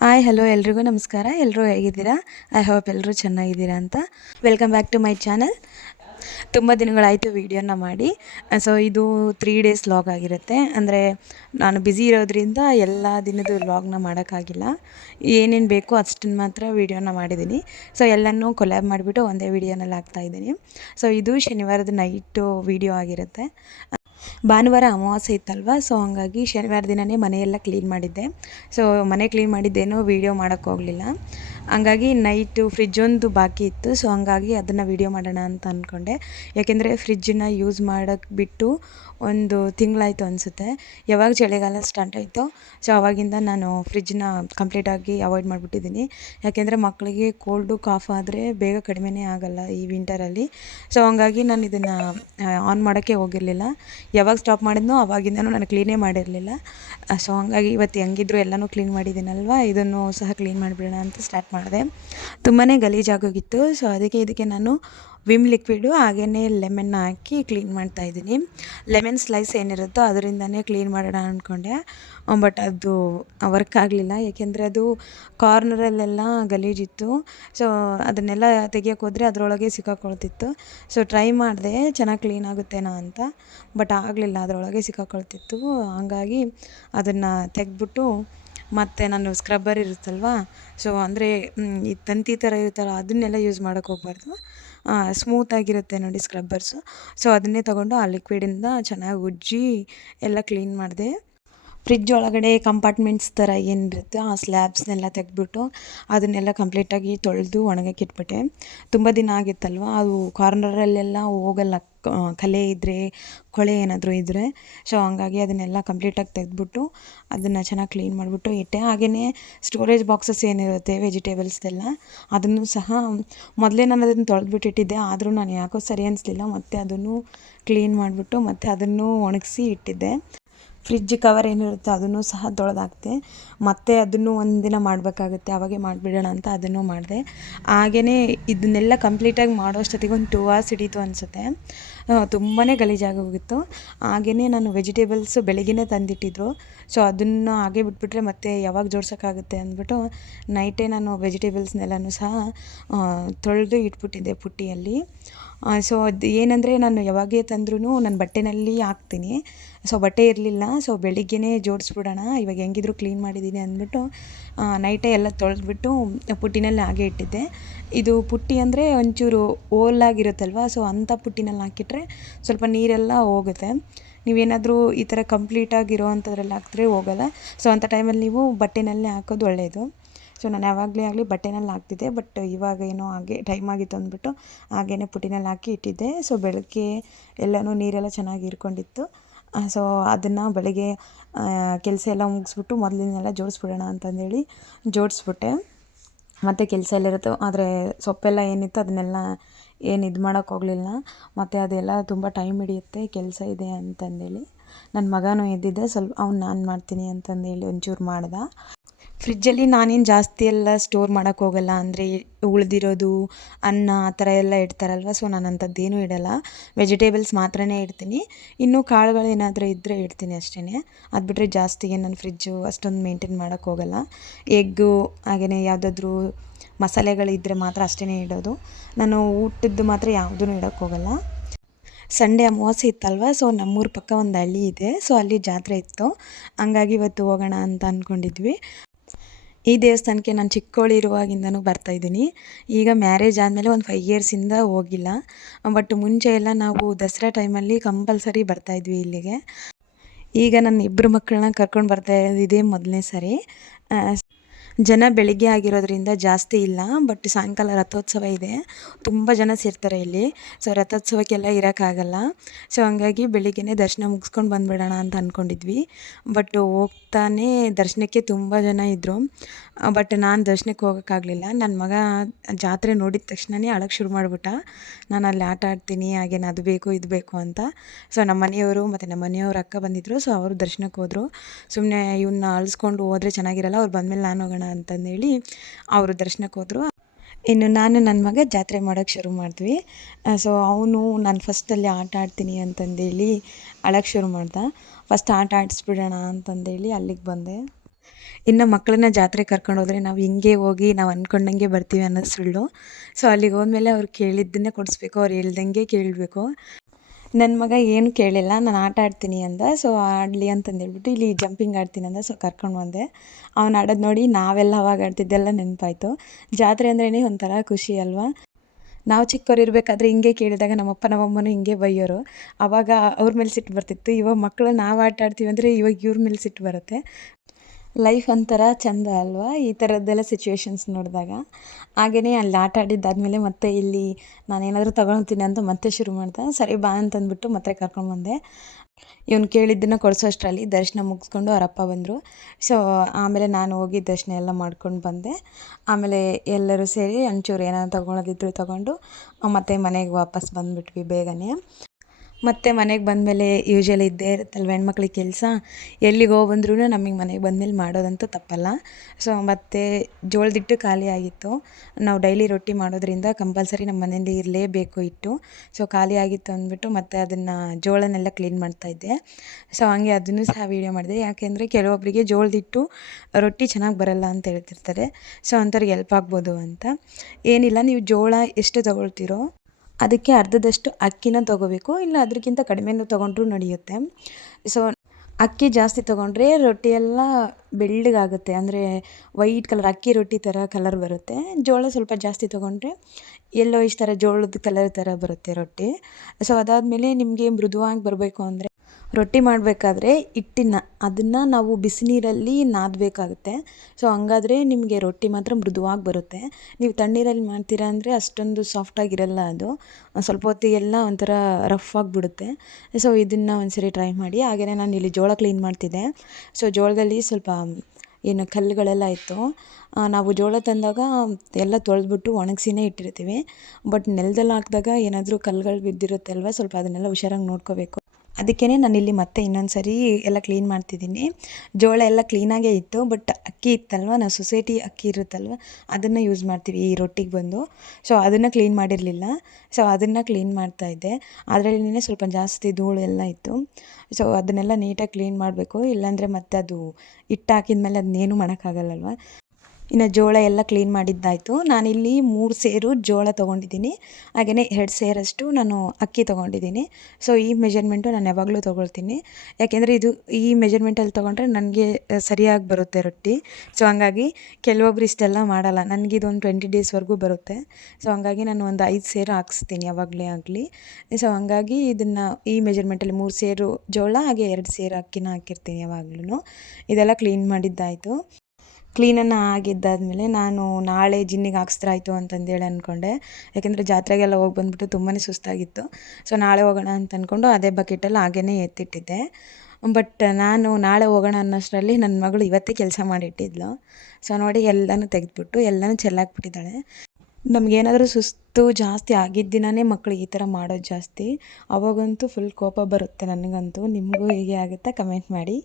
Hi hello ಎಲ್ರಿಗೂ ನಮಸ್ಕಾರ. ಎಲ್ಲರೂ ಹೇಗಿದ್ದೀರಾ? ಐ ಹೋಪ್ ಎಲ್ಲರೂ ಚೆನ್ನಾಗಿದ್ದೀರಾ ಅಂತ. Welcome back to my channel. ತುಂಬ ದಿನಗಳಾಯಿತು ವೀಡಿಯೋನ ಮಾಡಿ. ಸೊ ಇದು 3 ಡೇಸ್ ವ್ಲಾಗ್ ಆಗಿರುತ್ತೆ. ಅಂದರೆ ನಾನು ಬ್ಯುಸಿ ಇರೋದ್ರಿಂದ ಎಲ್ಲ ದಿನದ ವ್ಲಾಗ್ನ ಮಾಡೋಕ್ಕಾಗಿಲ್ಲ. ಏನೇನು ಬೇಕೋ ಅಷ್ಟನ್ನು ಮಾತ್ರ ವೀಡಿಯೋನ ಮಾಡಿದ್ದೀನಿ. ಸೊ ಎಲ್ಲನೂ ಕೊಲ್ಯಾಬ್ ಮಾಡಿಬಿಟ್ಟು ಒಂದೇ ವೀಡಿಯೋನಲ್ಲಿ ಹಾಕ್ತಾಯಿದ್ದೀನಿ. ಸೊ ಇದು ಶನಿವಾರದ ನೈಟು ವೀಡಿಯೋ ಆಗಿರುತ್ತೆ. ಭಾನುವಾರ ಅಮಾವಾಸ್ಯೆ ಇತ್ತಲ್ವ, ಸೊ ಹಾಗಾಗಿ ಶನಿವಾರ ದಿನವೇ ಮನೆಯೆಲ್ಲ ಕ್ಲೀನ್ ಮಾಡಿದ್ದೆ. ಸೊ ಮನೆ ಕ್ಲೀನ್ ಮಾಡಿದ್ದೇನೋ ವೀಡಿಯೋ ಮಾಡೋಕ್ಕೆ ಹೋಗಲಿಲ್ಲ. ಹಂಗಾಗಿ ನೈಟು ಫ್ರಿಜ್ಜೊಂದು ಬಾಕಿ ಇತ್ತು. ಸೊ ಹಂಗಾಗಿ ಅದನ್ನು ವೀಡಿಯೋ ಮಾಡೋಣ ಅಂತ ಅಂದ್ಕೊಂಡೆ. ಯಾಕೆಂದರೆ ಫ್ರಿಜ್ಜನ್ನ ಯೂಸ್ ಮಾಡೋಕ್ಕೆ ಬಿಟ್ಟು ಒಂದು ತಿಂಗಳಾಯಿತು ಅನಿಸುತ್ತೆ. ಯಾವಾಗ ಚಳಿಗಾಲ ಸ್ಟಾರ್ಟ್ ಆಯಿತೋ ಸೊ ಆವಾಗಿಂದ ನಾನು ಫ್ರಿಜ್ಜನ್ನ ಕಂಪ್ಲೀಟಾಗಿ ಅವಾಯ್ಡ್ ಮಾಡಿಬಿಟ್ಟಿದ್ದೀನಿ. ಯಾಕೆಂದರೆ ಮಕ್ಕಳಿಗೆ ಕೋಲ್ಡು ಕಾಫ್ ಆದರೆ ಬೇಗ ಕಡಿಮೆನೇ ಆಗೋಲ್ಲ ಈ ವಿಂಟರಲ್ಲಿ. ಸೊ ಹಂಗಾಗಿ ನಾನು ಇದನ್ನು ಆನ್ ಮಾಡೋಕ್ಕೆ ಹೋಗಿರಲಿಲ್ಲ. ಯಾವಾಗ ಸ್ಟಾಪ್ ಮಾಡಿದ್ನೋ ಆವಾಗಿಂದನೂ ನಾನು ಕ್ಲೀನೇ ಮಾಡಿರಲಿಲ್ಲ. ಸೊ ಹಂಗಾಗಿ ಇವತ್ತು ಹೆಂಗಿದ್ರು ಎಲ್ಲನೂ ಕ್ಲೀನ್ ಮಾಡಿದ್ದೀನಲ್ವ, ಇದನ್ನು ಸಹ ಕ್ಲೀನ್ ಮಾಡಿಬಿಡೋಣ ಅಂತ ಸ್ಟಾರ್ಟ್ ಮಾಡಿದೆ. ತುಂಬಾ ಗಲೀಜಾಗೋಗಿತ್ತು. ಸೊ ಇದಕ್ಕೆ ನಾನು ವಿಮ್ ಲಿಕ್ವಿಡು ಹಾಗೆಯೇ ಲೆಮನ್ನ ಹಾಕಿ ಕ್ಲೀನ್ ಮಾಡ್ತಾಯಿದ್ದೀನಿ. ಲೆಮನ್ ಸ್ಲೈಸ್ ಏನಿರುತ್ತೋ ಅದರಿಂದನೇ ಕ್ಲೀನ್ ಮಾಡೋಣ ಅಂದ್ಕೊಂಡೆ. ಬಟ್ ಅದು ವರ್ಕ್ ಆಗಲಿಲ್ಲ. ಏಕೆಂದರೆ ಅದು ಕಾರ್ನರಲ್ಲೆಲ್ಲ ಗಲೀಜಿತ್ತು. ಸೊ ಅದನ್ನೆಲ್ಲ ತೆಗಿಯೋಕೆ ಹೋದರೆ ಅದರೊಳಗೆ ಸಿಕ್ಕಾಕೊಳ್ತಿತ್ತು. ಸೊ ಟ್ರೈ ಮಾಡಿದೆ ಚೆನ್ನಾಗಿ ಕ್ಲೀನ್ ಆಗುತ್ತೇನೋ ಅಂತ, ಬಟ್ ಆಗಲಿಲ್ಲ, ಅದರೊಳಗೆ ಸಿಕ್ಕಾಕೊಳ್ತಿತ್ತು. ಹಂಗಾಗಿ ಅದನ್ನು ತೆಗೆದ್ಬಿಟ್ಟು ಮತ್ತು ನಾನು ಸ್ಕ್ರಬ್ಬರ್ ಇರುತ್ತಲ್ವ, ಸೊ ಅಂದರೆ ಈ ತಂತಿ ಥರ ಇರುತ್ತಲ್ಲ ಅದನ್ನೆಲ್ಲ ಯೂಸ್ ಮಾಡೋಕ್ಕೆ ಹೋಗ್ಬಾರ್ದು. ಸ್ಮೂತಾಗಿರುತ್ತೆ ನೋಡಿ ಸ್ಕ್ರಬ್ಬರ್ಸು. ಸೊ ಅದನ್ನೇ ತೊಗೊಂಡು ಆ ಲಿಕ್ವಿಡಿಂದ ಚೆನ್ನಾಗಿ ಉಜ್ಜಿ ಎಲ್ಲ ಕ್ಲೀನ್ ಮಾಡಿದೆ. ಫ್ರಿಜ್ ಒಳಗಡೆ ಕಂಪಾರ್ಟ್ಮೆಂಟ್ಸ್ ಥರ ಏನಿರುತ್ತೆ ಆ ಸ್ಲ್ಯಾಬ್ಸ್ನೆಲ್ಲ ತೆಗೆದ್ಬಿಟ್ಟು ಅದನ್ನೆಲ್ಲ ಕಂಪ್ಲೀಟಾಗಿ ತೊಳೆದು ಒಣಗಕ್ಕೆ ಇಟ್ಬಿಟ್ಟೆ. ತುಂಬ ದಿನ ಆಗಿತ್ತಲ್ವ, ಅದು ಕಾರ್ನರಲ್ಲೆಲ್ಲ ಹೋಗಲ್ಲ, ಕಲೆ ಇದ್ದರೆ ಕೊಳೆ ಏನಾದರೂ ಇದ್ದರೆ. ಸೊ ಹಂಗಾಗಿ ಅದನ್ನೆಲ್ಲ ಕಂಪ್ಲೀಟಾಗಿ ತೆಗೆದ್ಬಿಟ್ಟು ಅದನ್ನು ಚೆನ್ನಾಗಿ ಕ್ಲೀನ್ ಮಾಡಿಬಿಟ್ಟು ಇಟ್ಟೆ. ಹಾಗೆಯೇ ಸ್ಟೋರೇಜ್ ಬಾಕ್ಸಸ್ ಏನಿರುತ್ತೆ ವೆಜಿಟೇಬಲ್ಸ್ದೆಲ್ಲ ಅದನ್ನು ಸಹ ಮೊದಲೇ ನಾನು ಅದನ್ನು ತೊಳೆದ್ಬಿಟ್ಟಿಟ್ಟಿದ್ದೆ. ಆದರೂ ನಾನು ಯಾಕೋ ಸರಿ ಅನಿಸ್ಲಿಲ್ಲ, ಮತ್ತು ಅದನ್ನು ಕ್ಲೀನ್ ಮಾಡಿಬಿಟ್ಟು ಮತ್ತು ಅದನ್ನು ಒಣಗಿಸಿ ಇಟ್ಟಿದ್ದೆ. ಫ್ರಿಜ್ ಕವರ್ ಏನಿರುತ್ತೆ ಅದನ್ನು ಸಹ ತೊಳೆದಾಕ್ದೆ. ಮತ್ತು ಅದನ್ನು ಒಂದಿನ ಮಾಡಬೇಕಾಗುತ್ತೆ, ಅವಾಗೆ ಮಾಡಿಬಿಡೋಣ ಅಂತ ಅದನ್ನು ಮಾಡಿದೆ. ಹಾಗೆಯೇ ಇದನ್ನೆಲ್ಲ ಕಂಪ್ಲೀಟಾಗಿ ಮಾಡೋ ಅಷ್ಟೊತ್ತಿಗೆ ಒಂದು 2 hours ಹಿಡೀತು ಅನಿಸುತ್ತೆ. ತುಂಬಾ ಗಲೀಜಾಗಿ ಹೋಗಿತ್ತು. ಹಾಗೆಯೇ ನಾನು ವೆಜಿಟೇಬಲ್ಸು ಬೆಳಗ್ಗೆನೇ ತಂದಿಟ್ಟಿದ್ರು. ಸೊ ಅದನ್ನು ಹಾಗೆ ಬಿಟ್ಬಿಟ್ರೆ ಮತ್ತೆ ಯಾವಾಗ ಜೋಡ್ಸೋಕ್ಕಾಗುತ್ತೆ ಅಂದ್ಬಿಟ್ಟು ನೈಟೇ ನಾನು ವೆಜಿಟೇಬಲ್ಸ್ನೆಲ್ಲನೂ ಸಹ ತೊಳೆದು ಇಟ್ಬಿಟ್ಟಿದ್ದೆ ಪುಟ್ಟಿಯಲ್ಲಿ. ಸೊ ಅದು ಏನಂದರೆ ನಾನು ಯಾವಾಗೇ ತಂದ್ರೂ ನಾನು ಬಟ್ಟೆನಲ್ಲಿ ಹಾಕ್ತೀನಿ. ಸೊ ಬಟ್ಟೆ ಇರಲಿಲ್ಲ. ಸೊ ಬೆಳಿಗ್ಗೆನೇ ಜೋಡಿಸ್ಬಿಡೋಣ, ಇವಾಗ ಹೆಂಗಿದ್ರು ಕ್ಲೀನ್ ಮಾಡಿದ್ದೀನಿ ಅಂದ್ಬಿಟ್ಟು ನೈಟೇ ಎಲ್ಲ ತೊಳೆದ್ಬಿಟ್ಟು ಪುಟ್ಟಿನಲ್ಲಿ ಹಾಗೆ ಇಟ್ಟಿದ್ದೆ. ಇದು ಪುಟ್ಟಿ ಅಂದರೆ ಒಂಚೂರು ಓಲಾಗಿರುತ್ತಲ್ವ, ಸೊ ಅಂಥ ಪುಟ್ಟಿನಲ್ಲಿ ಹಾಕಿಟ್ರೆ ಸ್ವಲ್ಪ ನೀರೆಲ್ಲ ಹೋಗುತ್ತೆ. ನೀವೇನಾದರೂ ಈ ಥರ ಕಂಪ್ಲೀಟಾಗಿರೋ ಅಂಥದ್ರಲ್ಲಿ ಹಾಕಿದ್ರೆ ಹೋಗೋಲ್ಲ. ಸೊ ಅಂಥ ಟೈಮಲ್ಲಿ ನೀವು ಬಟ್ಟೆನಲ್ಲೇ ಹಾಕೋದು ಒಳ್ಳೆಯದು. ಸೊ ನಾನು ಯಾವಾಗಲೇ ಆಗಲಿ ಬಟ್ಟೆನಲ್ಲಿ ಹಾಕ್ತಿದ್ದೆ, ಬಟ್ ಇವಾಗ ಏನೋ ಹಾಗೆ ಟೈಮ್ ಆಗಿತ್ತು ಅಂದ್ಬಿಟ್ಟು ಹಾಗೇ ಪುಟ್ಟಿನಲ್ಲಿ ಹಾಕಿ ಇಟ್ಟಿದ್ದೆ. ಸೊ ಬೆಳಗ್ಗೆ ಎಲ್ಲನೂ ನೀರೆಲ್ಲ ಚೆನ್ನಾಗಿ ಹೀರ್ಕೊಂಡಿತ್ತು. ಸೊ ಅದನ್ನು ಬೆಳಗ್ಗೆ ಕೆಲಸ ಎಲ್ಲ ಮುಗಿಸ್ಬಿಟ್ಟು ಮೊದಲಿನೆಲ್ಲ ಜೋಡಿಸ್ಬಿಡೋಣ ಅಂತಂದೇಳಿ ಜೋಡಿಸ್ಬಿಟ್ಟೆ. ಮತ್ತು ಕೆಲಸ ಎಲ್ಲ ಇರುತ್ತೆ, ಆದರೆ ಸೊಪ್ಪೆಲ್ಲ ಏನಿತ್ತು ಅದನ್ನೆಲ್ಲ ಏನು ಇದು ಮಾಡೋಕ್ಕೆ ಹೋಗಲಿಲ್ಲ. ಮತ್ತು ಅದೆಲ್ಲ ತುಂಬ ಟೈಮ್ ಹಿಡಿಯುತ್ತೆ, ಕೆಲಸ ಇದೆ ಅಂತಂದೇಳಿ ನನ್ನ ಮಗನೂ ಎದ್ದಿದ್ದೆ, ಸ್ವಲ್ಪ ಅವ್ನು ನಾನು ಮಾಡ್ತೀನಿ ಅಂತಂದೇಳಿ ಒಂಚೂರು ಮಾಡ್ದೆ. ಫ್ರಿಜ್ಜಲ್ಲಿ ನಾನೇನು ಜಾಸ್ತಿ ಎಲ್ಲ ಸ್ಟೋರ್ ಮಾಡೋಕ್ಕೆ ಹೋಗಲ್ಲ. ಅಂದರೆ ಉಳಿದಿರೋದು ಅನ್ನ ಆ ಥರ ಎಲ್ಲ ಇಡ್ತಾರಲ್ವ, ಸೊ ನಾನು ಅಂಥದ್ದೇನೂ ಇಡಲ್ಲ. ವೆಜಿಟೇಬಲ್ಸ್ ಮಾತ್ರನೇ ಇಡ್ತೀನಿ. ಇನ್ನೂ ಕಾಳುಗಳು ಏನಾದರೂ ಇದ್ದರೆ ಇಡ್ತೀನಿ ಅಷ್ಟೇ. ಅದು ಬಿಟ್ಟರೆ ಜಾಸ್ತಿ ನಾನು ಫ್ರಿಜ್ಜು ಅಷ್ಟೊಂದು ಮೇಂಟೈನ್ ಮಾಡೋಕ್ಕೆ ಹೋಗಲ್ಲ. ಎಗ್ಗು ಹಾಗೆಯೇ ಯಾವುದಾದ್ರೂ ಮಸಾಲೆಗಳಿದ್ದರೆ ಮಾತ್ರ ಅಷ್ಟೇ ಇಡೋದು. ನಾನು ಊಟದ್ದು ಮಾತ್ರ ಯಾವುದೂ ಇಡೋಕ್ಕೆ ಹೋಗಲ್ಲ. ಸಂಡೇ ಅಮಾವಾಸ್ಯೆ ಇತ್ತಲ್ವ, ಸೊ ನಮ್ಮೂರ ಪಕ್ಕ ಒಂದು ಹಳ್ಳಿ ಇದೆ. ಸೊ ಅಲ್ಲಿ ಜಾತ್ರೆ ಇತ್ತು, ಹಂಗಾಗಿ ಇವತ್ತು ಹೋಗೋಣ ಅಂತ ಅಂದ್ಕೊಂಡಿದ್ವಿ. ಈ ದೇವಸ್ಥಾನಕ್ಕೆ ನಾನು ಚಿಕ್ಕವಳಿರುವಾಗಿಂದನೂ ಬರ್ತಾಯಿದ್ದೀನಿ. ಈಗ ಮ್ಯಾರೇಜ್ ಆದಮೇಲೆ ಒಂದು 5 ಇಯರ್ಸಿಂದ ಹೋಗಿಲ್ಲ. ಬಟ್ ಮುಂಚೆ ಎಲ್ಲ ನಾವು ದಸರಾ ಟೈಮಲ್ಲಿ ಕಂಪಲ್ಸರಿ ಬರ್ತಾಯಿದ್ವಿ ಇಲ್ಲಿಗೆ. ಈಗ ನನ್ನ ಇಬ್ಬರು ಮಕ್ಕಳನ್ನ ಕರ್ಕೊಂಡು ಬರ್ತಾ ಇರೋದು ಇದೇ ಮೊದಲನೇ ಸರಿ. ಜನ ಬೆಳಿಗ್ಗೆ ಆಗಿರೋದ್ರಿಂದ ಜಾಸ್ತಿ ಇಲ್ಲ, ಬಟ್ ಸಾಯಂಕಾಲ ರಥೋತ್ಸವ ಇದೆ, ತುಂಬ ಜನ ಸೇರ್ತಾರೆ ಇಲ್ಲಿ. ಸೊ ರಥೋತ್ಸವಕ್ಕೆಲ್ಲ ಇರೋಕ್ಕಾಗಲ್ಲ. ಸೊ ಹಂಗಾಗಿ ಬೆಳಿಗ್ಗೆನೇ ದರ್ಶನ ಮುಗಿಸ್ಕೊಂಡು ಬಂದುಬಿಡೋಣ ಅಂತ ಅಂದ್ಕೊಂಡಿದ್ವಿ. ಬಟ್ ಹೋಗ್ತಾನೆ ದರ್ಶನಕ್ಕೆ ತುಂಬ ಜನ ಇದ್ದರು. ಬಟ್ ನಾನು ದರ್ಶನಕ್ಕೆ ಹೋಗೋಕ್ಕಾಗಲಿಲ್ಲ. ನನ್ನ ಮಗ ಜಾತ್ರೆ ನೋಡಿದ ತಕ್ಷಣವೇ ಅಳೋಕ್ಕೆ ಶುರು ಮಾಡಿಬಿಟ್ಟ. ನಾನು ಅಲ್ಲಿ ಆಟ ಆಡ್ತೀನಿ, ಹಾಗೇನು ಅದು ಬೇಕು ಇದು ಬೇಕು ಅಂತ. ಸೊ ನಮ್ಮ ಮನೆಯವರು ಮತ್ತು ನಮ್ಮ ಮನೆಯವ್ರ ಅಕ್ಕ ಬಂದಿದ್ದರು. ಸೊ ಅವರು ದರ್ಶನಕ್ಕೆ ಹೋದರು. ಸುಮ್ಮನೆ ಇವನ್ನ ಅಳಿಸ್ಕೊಂಡು ಹೋದರೆ ಚೆನ್ನಾಗಿರಲ್ಲ, ಅವ್ರು ಬಂದಮೇಲೆ ನಾನು ಹೋಗೋಣ ಅಂತಂದೇಳಿ ಅವರು ದರ್ಶನಕ್ಕೆ ಹೋದರು. ಇನ್ನು ನಾನು ನನ್ನ ಮಗ ಜಾತ್ರೆ ಮಾಡೋಕ್ಕೆ ಶುರು ಮಾಡಿದ್ವಿ. ಸೊ ಅವನು ನಾನು ಫಸ್ಟಲ್ಲಿ ಆಟ ಆಡ್ತೀನಿ ಅಂತಂದೇಳಿ ಅಳೋಕ್ಕೆ ಶುರು ಮಾಡ್ದೆ. ಫಸ್ಟ್ ಆಟ ಆಡಿಸ್ಬಿಡೋಣ ಅಂತಂದೇಳಿ ಅಲ್ಲಿಗೆ ಬಂದೆ. ಇನ್ನು ಮಕ್ಕಳನ್ನ ಜಾತ್ರೆಗೆ ಕರ್ಕೊಂಡು ಹೋದರೆ ನಾವು ಹಿಂಗೆ ಹೋಗಿ ನಾವು ಅಂದ್ಕೊಂಡಂಗೆ ಬರ್ತೀವಿ ಅನ್ನೋದು ಸುಳ್ಳು. ಸೊ ಅಲ್ಲಿಗೆ ಹೋದ್ಮೇಲೆ ಅವ್ರು ಕೇಳಿದ್ದನ್ನೇ ಕೊಡಿಸ್ಬೇಕು, ಅವ್ರು ಹೇಳ್ದಂಗೆ ಕೇಳಬೇಕು. ನನ್ನ ಮಗ ಏನು ಕೇಳಿಲ್ಲ, ನಾನು ಆಟ ಆಡ್ತೀನಿ ಅಂದ. ಸೊ ಆಡಲಿ ಅಂತಂದೇಳ್ಬಿಟ್ಟು ಇಲ್ಲಿ ಜಂಪಿಂಗ್ ಆಡ್ತೀನಿ ಅಂದ. ಸೊ ಕರ್ಕೊಂಡು ಬಂದೆ. ಅವ್ನು ಆಡೋದು ನೋಡಿ ನಾವೆಲ್ಲ ಅವಾಗ ಆಡ್ತಿದ್ದೆಲ್ಲ ನೆನಪಾಯ್ತು. ಜಾತ್ರೆ ಅಂದ್ರೇ ಒಂಥರ ಖುಷಿ ಅಲ್ವಾ. ನಾವು ಚಿಕ್ಕವ್ರು ಇರಬೇಕಾದ್ರೆ ಹಿಂಗೆ ಕೇಳಿದಾಗ ನಮ್ಮಪ್ಪ ನಮ್ಮಮ್ಮನೂ ಹಿಂಗೆ ಬೈಯೋರು. ಆವಾಗ ಅವ್ರ ಮೇಲೆ ಸಿಟ್ಟು ಬರ್ತಿತ್ತು. ಇವಾಗ ಮಕ್ಕಳು ನಾವು ಆಟ ಆಡ್ತೀವಿ ಅಂದರೆ ಇವಾಗ ಇವ್ರ ಮೇಲೆ ಸಿಟ್ಟು ಬರುತ್ತೆ. ಲೈಫ್ ಒಂಥರ ಚೆಂದ ಅಲ್ವಾ ಈ ಥರದ್ದೆಲ್ಲ ಸಿಚುವೇಶನ್ಸ್ ನೋಡಿದಾಗ. ಹಾಗೆಯೇ ಅಲ್ಲಿ ಆಟ ಆಡಿದ್ದಾದಮೇಲೆ ಮತ್ತೆ ಇಲ್ಲಿ ನಾನೇನಾದರೂ ತಗೊಳ್ತೀನಿ ಅಂತ ಮತ್ತೆ ಶುರು ಮಾಡ್ದೆ. ಸರಿ ಬಾ ಅಂತಂದ್ಬಿಟ್ಟು ಮತ್ತೆ ಕರ್ಕೊಂಡ್ಬಂದೆ. ಇವ್ನು ಕೇಳಿದ್ದನ್ನು ಕೊಡಿಸೋಷ್ಟರಲ್ಲಿ ದರ್ಶನ ಮುಗಿಸ್ಕೊಂಡು ಅವರಪ್ಪ ಬಂದರು. ಸೊ ಆಮೇಲೆ ನಾನು ಹೋಗಿ ದರ್ಶನ ಎಲ್ಲ ಮಾಡ್ಕೊಂಡು ಬಂದೆ. ಆಮೇಲೆ ಎಲ್ಲರೂ ಸೇರಿ ಒಂಚೂರು ಏನಾದ್ರು ತೊಗೊಳೋದಿದ್ರು ತೊಗೊಂಡು ಮತ್ತೆ ಮನೆಗೆ ವಾಪಸ್ ಬಂದುಬಿಟ್ವಿ ಬೇಗನೆ. ಮತ್ತು ಮನೆಗೆ ಬಂದಮೇಲೆ ಯೂಶ್ವಲಿ ಇದ್ದೇ ಇರುತ್ತಲ್ವ ಹೆಣ್ಮಕ್ಳಿಗೆ ಕೆಲಸ. ಎಲ್ಲಿಗೆ ಹೋಗಿ ಬಂದ್ರೂ ನಮಗೆ ಮನೆಗೆ ಬಂದಮೇಲೆ ಮಾಡೋದಂತೂ ತಪ್ಪಲ್ಲ. ಸೊ ಮತ್ತು ಜೋಳದ ಹಿಟ್ಟು ಖಾಲಿ ಆಗಿತ್ತು. ನಾವು ಡೈಲಿ ರೊಟ್ಟಿ ಮಾಡೋದ್ರಿಂದ ಕಂಪಲ್ಸರಿ ನಮ್ಮ ಮನೆಯಲ್ಲಿ ಇರಲೇಬೇಕು ಹಿಟ್ಟು. ಸೊ ಖಾಲಿ ಆಗಿತ್ತು ಅಂದ್ಬಿಟ್ಟು ಮತ್ತೆ ಅದನ್ನು ಜೋಳನೆಲ್ಲ ಕ್ಲೀನ್ ಮಾಡ್ತಾಯಿದ್ದೆ. ಸೊ ಹಂಗೆ ಅದನ್ನು ಸಹ ವೀಡಿಯೋ ಮಾಡಿದೆ. ಯಾಕೆಂದರೆ ಕೆಲವೊಬ್ಬರಿಗೆ ಜೋಳದ ಹಿಟ್ಟು ರೊಟ್ಟಿ ಚೆನ್ನಾಗಿ ಬರಲ್ಲ ಅಂತ ಹೇಳ್ತಿರ್ತಾರೆ. ಸೊ ಅಂಥವ್ರಿಗೆ ಹೆಲ್ಪ್ ಆಗ್ಬೋದು ಅಂತ. ಏನಿಲ್ಲ, ನೀವು ಜೋಳ ಎಷ್ಟು ತೊಗೊಳ್ತೀರೋ ಅದಕ್ಕೆ ಅರ್ಧದಷ್ಟು ಅಕ್ಕಿನ ತೊಗೋಬೇಕು, ಇಲ್ಲ ಅದಕ್ಕಿಂತ ಕಡಿಮೆನೂ ತೊಗೊಂಡ್ರೂ ನಡೆಯುತ್ತೆ. ಸೊ ಅಕ್ಕಿ ಜಾಸ್ತಿ ತೊಗೊಂಡ್ರೆ ರೊಟ್ಟಿ ಎಲ್ಲ ಬೆಳ್ಳಗಾಗುತ್ತೆ, ಅಂದರೆ ವೈಟ್ ಕಲರ್ ಅಕ್ಕಿ ರೊಟ್ಟಿ ಥರ ಕಲರ್ ಬರುತ್ತೆ. ಜೋಳ ಸ್ವಲ್ಪ ಜಾಸ್ತಿ ತೊಗೊಂಡ್ರೆ ಯೆಲ್ಲೋಯಿಶ್ ಥರ ಜೋಳದ ಕಲರ್ ಥರ ಬರುತ್ತೆ ರೊಟ್ಟಿ. ಸೊ ಅದಾದಮೇಲೆ ನಿಮಗೆ ಮೃದುವಾಗಿ ಬರಬೇಕು ಅಂದರೆ ರೊಟ್ಟಿ ಮಾಡಬೇಕಾದ್ರೆ ಹಿಟ್ಟನ್ನ ಅದನ್ನು ನಾವು ಬಿಸಿ ನೀರಲ್ಲಿ ನಾದಬೇಕಾಗುತ್ತೆ. ಸೊ ಹಂಗಾದ್ರೆ ನಿಮಗೆ ರೊಟ್ಟಿ ಮಾತ್ರ ಮೃದುವಾಗಿ ಬರುತ್ತೆ. ನೀವು ತಣ್ಣೀರಲ್ಲಿ ಮಾಡ್ತೀರಾ ಅಂದರೆ ಅಷ್ಟೊಂದು ಸಾಫ್ಟಾಗಿರಲ್ಲ ಅದು, ಸ್ವಲ್ಪ ಹೊತ್ತಿಗೆಲ್ಲ ಒಂಥರ ರಫ್ ಆಗಿಬಿಡುತ್ತೆ. ಸೊ ಇದನ್ನು ಒಂದ್ಸರಿ ಟ್ರೈ ಮಾಡಿ. ಹಾಗೆಯೇ ನಾನು ಇಲ್ಲಿ ಜೋಳ ಕ್ಲೀನ್ ಮಾಡ್ತಿದ್ದೆ. ಸೊ ಜೋಳದಲ್ಲಿ ಸ್ವಲ್ಪ ಏನು ಕಲ್ಲುಗಳೆಲ್ಲ ಇತ್ತು. ನಾವು ಜೋಳ ತಂದಾಗ ಎಲ್ಲ ತೊಳೆದ್ಬಿಟ್ಟು ಒಣಗಿಸಿನೇ ಇಟ್ಟಿರ್ತೀವಿ. ಬಟ್ ನೆಲದಲ್ಲಿ ಹಾಕಿದಾಗ ಏನಾದರೂ ಕಲ್ಲುಗಳು ಬಿದ್ದಿರುತ್ತೆ ಅಲ್ವ, ಸ್ವಲ್ಪ ಅದನ್ನೆಲ್ಲ ಹುಷಾರಾಗಿ ನೋಡ್ಕೋಬೇಕು. ಅದಕ್ಕೇ ನಾನಿಲ್ಲಿ ಮತ್ತೆ ಇನ್ನೊಂದು ಸರಿ ಎಲ್ಲ ಕ್ಲೀನ್ ಮಾಡ್ತಿದ್ದೀನಿ. ಜೋಳ ಎಲ್ಲ ಕ್ಲೀನಾಗೇ ಇತ್ತು, ಬಟ್ ಅಕ್ಕಿ ಇತ್ತಲ್ವ, ನಾವು ಸೊಸೈಟಿ ಅಕ್ಕಿ ಇರುತ್ತಲ್ವ ಅದನ್ನು ಯೂಸ್ ಮಾಡ್ತೀವಿ ಈ ರೊಟ್ಟಿಗೆ ಬಂದು. ಸೊ ಅದನ್ನು ಕ್ಲೀನ್ ಮಾಡಿರಲಿಲ್ಲ. ಸೊ ಅದನ್ನು ಕ್ಲೀನ್ ಮಾಡ್ತಾಯಿದ್ದೆ. ಅದರಲ್ಲಿನೇ ಸ್ವಲ್ಪ ಜಾಸ್ತಿ ಧೂಳು ಎಲ್ಲ ಇತ್ತು. ಸೊ ಅದನ್ನೆಲ್ಲ ನೀಟಾಗಿ ಕ್ಲೀನ್ ಮಾಡಬೇಕು, ಇಲ್ಲಾಂದರೆ ಮತ್ತೆ ಅದು ಹಿಟ್ಟು ಹಾಕಿದ್ಮೇಲೆ ಅದನ್ನೇನು ಮಾಡೋಕ್ಕಾಗಲ್ಲಲ್ವ. ಇನ್ನು ಜೋಳ ಎಲ್ಲ ಕ್ಲೀನ್ ಮಾಡಿದ್ದಾಯಿತು. ನಾನಿಲ್ಲಿ 3 ಸೇರು ಜೋಳ ತೊಗೊಂಡಿದ್ದೀನಿ. ಹಾಗೆಯೇ 2 ಸೇರಷ್ಟು ನಾನು ಅಕ್ಕಿ ತೊಗೊಂಡಿದ್ದೀನಿ. ಸೊ ಈ ಮೆಜರ್ಮೆಂಟು ನಾನು ಯಾವಾಗಲೂ ತೊಗೊಳ್ತೀನಿ. ಯಾಕೆಂದರೆ ಈ ಮೆಜರ್ಮೆಂಟಲ್ಲಿ ತೊಗೊಂಡ್ರೆ ನನಗೆ ಸರಿಯಾಗಿ ಬರುತ್ತೆ ರೊಟ್ಟಿ. ಸೊ ಹಂಗಾಗಿ ಕೆಲವೊಬ್ರು ಇಷ್ಟೆಲ್ಲ ಮಾಡಲ್ಲ. ನನಗಿದೊಂದು 20 ಡೇಸ್ವರೆಗೂ ಬರುತ್ತೆ. ಸೊ ಹಂಗಾಗಿ ನಾನು ಒಂದು 5 ಸೇರು ಹಾಕಿಸ್ತೀನಿ ಯಾವಾಗಲೇ ಆಗಲಿ. ಸೊ ಹಂಗಾಗಿ ಇದನ್ನು ಈ ಮೆಜರ್ಮೆಂಟಲ್ಲಿ 3 ಸೇರು ಜೋಳ ಹಾಗೆ 2 ಸೇರು ಅಕ್ಕಿನ ಹಾಕಿರ್ತೀನಿ ಯಾವಾಗ್ಲೂ. ಇದೆಲ್ಲ ಕ್ಲೀನ್ ಮಾಡಿದ್ದಾಯಿತು. ಕ್ಲೀನನ್ನು ಆಗಿದ್ದಾದಮೇಲೆ ನಾನು ನಾಳೆ ಜಿನ್ನಿಗೆ ಹಾಕ್ಸ್ದ್ರಾಯ್ತು ಅಂತಂದೇಳಿ ಅಂದ್ಕೊಂಡೆ. ಯಾಕೆಂದರೆ ಜಾತ್ರೆಗೆಲ್ಲ ಹೋಗಿ ಬಂದುಬಿಟ್ಟು ತುಂಬಾ ಸುಸ್ತಾಗಿತ್ತು. ಸೊ ನಾಳೆ ಹೋಗೋಣ ಅಂತ ಅಂದ್ಕೊಂಡು ಅದೇ ಬಕೆಟಲ್ಲಿ ಹಾಗೇ ಎತ್ತಿಟ್ಟಿದ್ದೆ. ಬಟ್ ನಾನು ನಾಳೆ ಹೋಗೋಣ ಅನ್ನೋಷ್ಟರಲ್ಲಿ ನನ್ನ ಮಗಳು ಇವತ್ತೇ ಕೆಲಸ ಮಾಡಿಟ್ಟಿದ್ಲು. ಸೊ ನೋಡಿ ಎಲ್ಲನೂ ತೆಗೆದ್ಬಿಟ್ಟು ಎಲ್ಲನೂ ಚೆಲ್ಲಾಕ್ಬಿಟ್ಟಿದ್ದಾಳೆ. ನಮಗೇನಾದರೂ ಸುಸ್ತು ಜಾಸ್ತಿ ಆಗಿದ್ದ ದಿನವೇ ಮಕ್ಕಳು ಈ ಥರ ಮಾಡೋದು ಜಾಸ್ತಿ. ಅವಾಗಂತೂ ಫುಲ್ ಕೋಪ ಬರುತ್ತೆ ನನಗಂತೂ. ನಿಮಗೂ ಹೀಗೆ ಆಗುತ್ತಾ? ಕಮೆಂಟ್ ಮಾಡಿ.